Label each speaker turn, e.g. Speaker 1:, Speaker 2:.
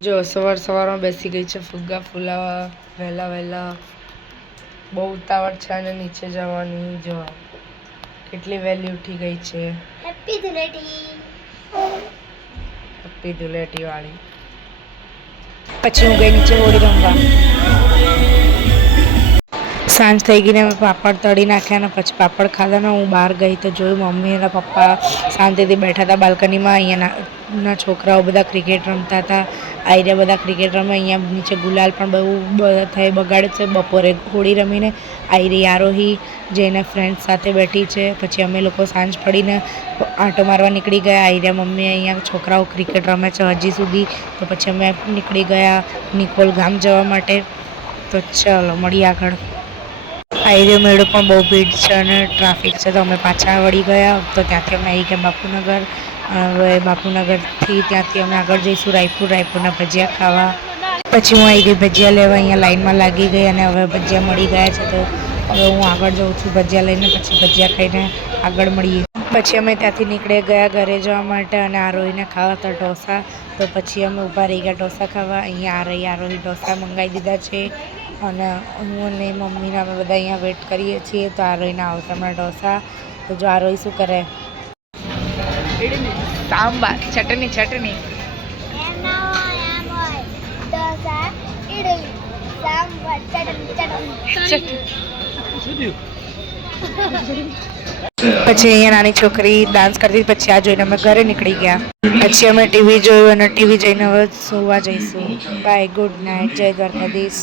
Speaker 1: જો સવાર સવારમાં બેસી ગઈ છે ફુગ્ગા ફૂલાવા વહેલા વહેલા. બહુ ઉતાવળ છે અને નીચે જવાની જો. કેટલી વહેલી ઉઠી ગઈ છે.
Speaker 2: હેપી ધૂળેટી
Speaker 1: હેપી ધૂળેટી વાળી.
Speaker 3: પછી હું ગઈ નીચે હોળી રમવા. સાંજ થઈ ગઈ ને અમે પાપડ તળી નાખ્યા ને પછી પાપડ ખાધા ને હું બહાર ગઈ તો જોયું મમ્મી અને પપ્પા શાંતિથી બેઠા હતા બાલ્કનીમાં. અહીંયાના છોકરાઓ બધા ક્રિકેટ રમતા હતા. આઈડિયા બધા ક્રિકેટ રમે, અહીંયા નીચે ગુલાલ પણ બહુ બધા થઈ બગાડે છે. બપોરે હોળી રમીને આઈરી આરોહી, જે એના ફ્રેન્ડ સાથે બેઠી છે. પછી અમે લોકો સાંજ પડીને આંટો મારવા નીકળી ગયા. આઈરિયા મમ્મી અહીંયા છોકરાઓ ક્રિકેટ રમે છે હજી સુધી. તો પછી અમે નીકળી ગયા નિકોલ ગામ જવા માટે. તો ચલો, મળીએ આગળ. હાઈવે મેળો પણ બહુ ભીડ છે અને ટ્રાફિક છે, તો અમે પાછા વળી ગયા. તો ત્યાંથી અમે આવી ગયા બાપુનગર. હવે બાપુનગરથી ત્યાંથી અમે આગળ જઈશું રાયપુર. રાયપુરના ભજીયા ખાવા. પછી હું આવી ગઈ ભજીયા લેવા, અહીંયા લાઈનમાં લાગી ગઈ અને હવે ભજીયા મળી ગયા છે, તો હવે હું આગળ જાઉં છું ભજીયા લઈને પછી ભજીયા ખાઈને આગળ મળીએ. પછી અમે ત્યાંથી નીકળે ગયા ઘરે જવા માટે અને આરોહીને ખાવા હતા ઢોસા. તો પછી અમે ઊભા રહી ગયા ઢોસા ખાવા. અહીંયા આરોહી આરોહી ઢોસા મંગાવી દીધા છે. અને હું અને મમ્મીને અમે બધા અહીંયા વેટ કરીએ છીએ તો આરોહીના આવતા હમણાં ઢોસા. તો જો આરોહી શું કરે?
Speaker 1: સાંબાર ચટણી ચટણી
Speaker 2: ચટણી. ચટણી.
Speaker 3: પછી અહીંયા નાની છોકરી ડાન્સ કરતી પછી આ જોઈને અમે ઘરે નીકળી ગયા. પછી અમે ટીવી જોયું અને ટીવી જોઈને હવે સોવા જઈશું. બાય ગુડ નાઇટ જય દ્વારકાધીશ.